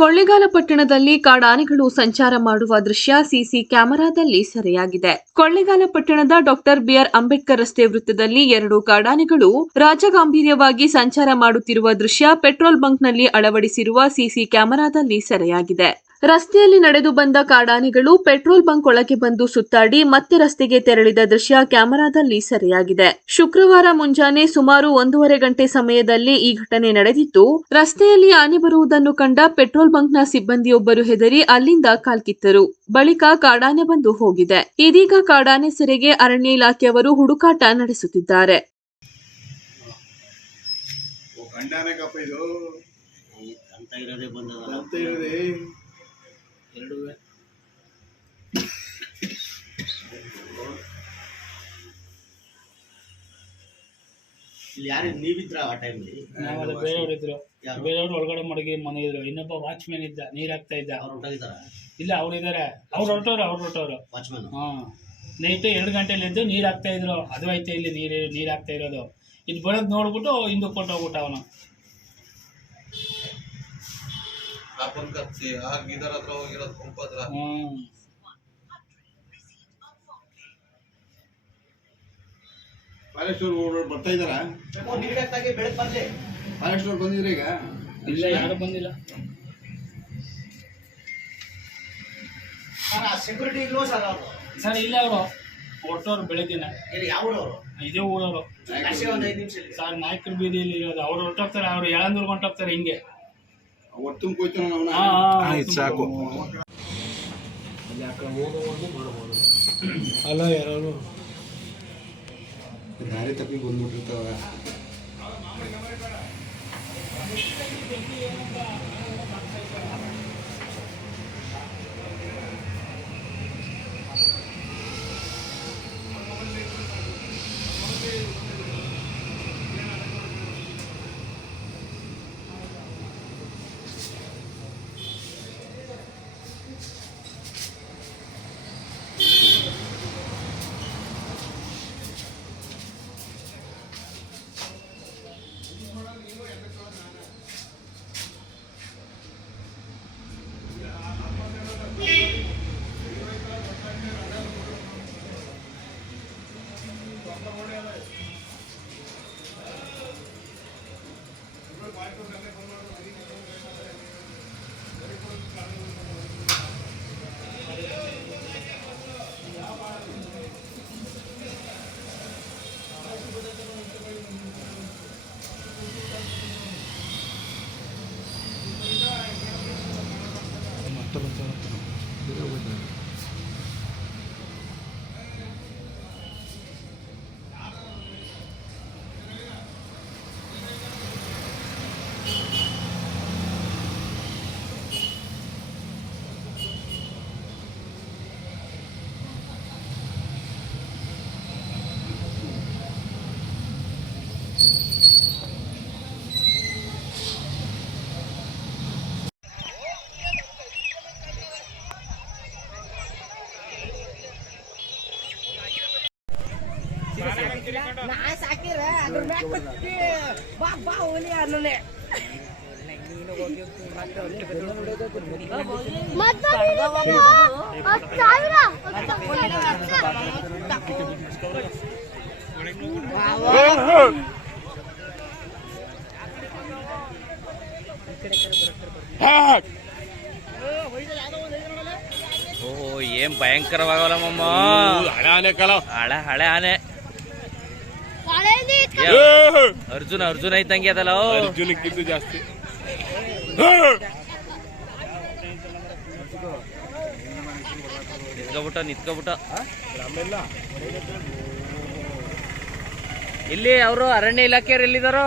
ಕೊಳ್ಳೇಗಾಲ ಪಟ್ಟಣದಲ್ಲಿ ಕಾಡಾನೆಗಳು ಸಂಚಾರ ಮಾಡುವ ದೃಶ್ಯ ಸಿಸಿ ಕ್ಯಾಮೆರಾದಲ್ಲಿ ಸೆರೆಯಾಗಿದೆ. ಕೊಳ್ಳೇಗಾಲ ಪಟ್ಟಣದ ಡಾಕ್ಟರ್ ಬಿಆರ್ ಅಂಬೇಡ್ಕರ್ ರಸ್ತೆ ವೃತ್ತದಲ್ಲಿ 2 ಕಾಡಾನೆಗಳು ರಾಜಗಾಂಭೀರ್ಯವಾಗಿ ಸಂಚಾರ ಮಾಡುತ್ತಿರುವ ದೃಶ್ಯ ಪೆಟ್ರೋಲ್ ಬಂಕ್ನಲ್ಲಿ ಅಳವಡಿಸಿರುವ ಸಿಸಿ ಕ್ಯಾಮೆರಾದಲ್ಲಿ ಸೆರೆಯಾಗಿದೆ. ರಸ್ತೆಯಲ್ಲಿ ನಡೆದು ಬಂದ ಕಾಡಾನೆಗಳು ಪೆಟ್ರೋಲ್ ಬಂಕ್ ಒಳಗೆ ಬಂದು ಸುತ್ತಾಡಿ ಮತ್ತೆ ರಸ್ತೆಗೆ ತೆರಳಿದ ದೃಶ್ಯ ಕ್ಯಾಮೆರಾದಲ್ಲಿ ಸೆರೆಯಾಗಿದೆ. ಶುಕ್ರವಾರ ಮುಂಜಾನೆ ಸುಮಾರು 1.5 ಗಂಟೆ ಸಮಯದಲ್ಲಿ ಈ ಘಟನೆ ನಡೆದಿದ್ದು, ರಸ್ತೆಯಲ್ಲಿ ಆನೆ ಬರುವುದನ್ನು ಕಂಡ ಪೆಟ್ರೋಲ್ ಬಂಕ್ನ ಸಿಬ್ಬಂದಿಯೊಬ್ಬರು ಹೆದರಿ ಅಲ್ಲಿಂದ ಕಾಲ್ಕಿತ್ತರು. ಬಳಿಕ ಕಾಡಾನೆ ಬಂದು ಹೋಗಿದೆ. ಇದೀಗ ಕಾಡಾನೆ ಸೆರೆಗೆ ಅರಣ್ಯ ಇಲಾಖೆಯವರು ಹುಡುಕಾಟ ನಡೆಸುತ್ತಿದ್ದಾರೆ. ನೀವಿದ್ರ ಆ ಟೈಮಲ್ಲಿ? ನಾವಲ್ಲ, ಬೇರೆಯವ್ರು ಇದ್ರು. ಬೇರೆಯವ್ರು ಒಳಗಡೆ ಮಡಗಿ ಮನೆ ಇದ್ರು. ಇನ್ನೊಬ್ಬ ವಾಚ್ಮ್ಯಾನ್ ಇದ್ದ, ನೀರ್ ಹಾಕ್ತಾ ಇದ್ದ. ಅವ್ರು ಹೊರಟಾಗಿದ್ದಾರ? ಇಲ್ಲ, ಅವ್ರು ಇದಾರೆ. ಅವ್ರು ಹೊರಟವ್ರು. ವಾಚ್ಮ್ಯಾನ್? ನೈಟ್ 2 ಗಂಟೆಲಿ ಎದ್ದು ನೀರ್ ಹಾಕ್ತಾ ಇದ್ರು. ಅದು ಐತೆ ಇಲ್ಲಿ ನೀರ್ ಹಾಕ್ತಾ ಇರೋದು. ಇದು ಬೆಳಗ್ಗೆ ನೋಡ್ಬಿಟ್ಟು ಹಿಂದಕ್ಕೆ ಕೊಟ್ಟೋಗ್ಬಿಟ್ಟ ಅವನು. ಬರ್ತಾ ಇದಾರ? ಬಂದಿದ್ರೆ ಈಗ? ಇಲ್ಲ, ಯಾರು ಬಂದಿಲ್ಲ. ಸೆಕ್ಯೂರಿಟಿ ಇಲ್ವೋ ಸರ್? ಅವರು ಸರ್ ಇಲ್ಲ, ಅವರು ಹೊರಟವ್ರು ಬೆಳಗ್ಗೆನ. ಯಾವ ಊರವರು? ಇದೇ ಊರವರು ಸರ್. ನಾಯಕರ ಬೀದಿಯಲ್ಲಿ ಇರೋದು. ಅವ್ರು ಹೊರಟೋಗ್ತಾರೆ. ಅವ್ರು ಯಳಂದೂರ್ ಹೊಂಟೋಗ್ತಾರೆ. ಹಿಂಗೆ ಒಟ್ಟು ಹೋಯ್ತಾನ ಸಾಕು. ಅಲ್ಲ, ಯಾರು ದಾರಿ ತಪ್ಪಿ ಬಂದ್ಬಿಟ್ಟಿರ್ತಾವ. ನಾ ಸಾಕಿರ ಅದ್ರ ಮ್ಯಾಗ ಬಾ ಬಾ ಹೋಲಿ ಅನ್ನನೆ ಏನ್ ಭಯಂಕರವಾಗಲ್ಲಮ್ಮ. ಹಳೆ ಆನೆ. ಅರ್ಜುನ ಐತಂಗಿ ಅದಲ್ಲ. ಅರ್ಜುನಕ್ಕಿಂತ ಜಾಸ್ತಿ. ನಿತ್ಕೊಬಿಟ್ಟ ಇಲ್ಲಿ ಅವರು ಅರಣ್ಯ ಇಲಾಖೆಯವ್ರು ಎಲ್ಲಿದಾರೋ?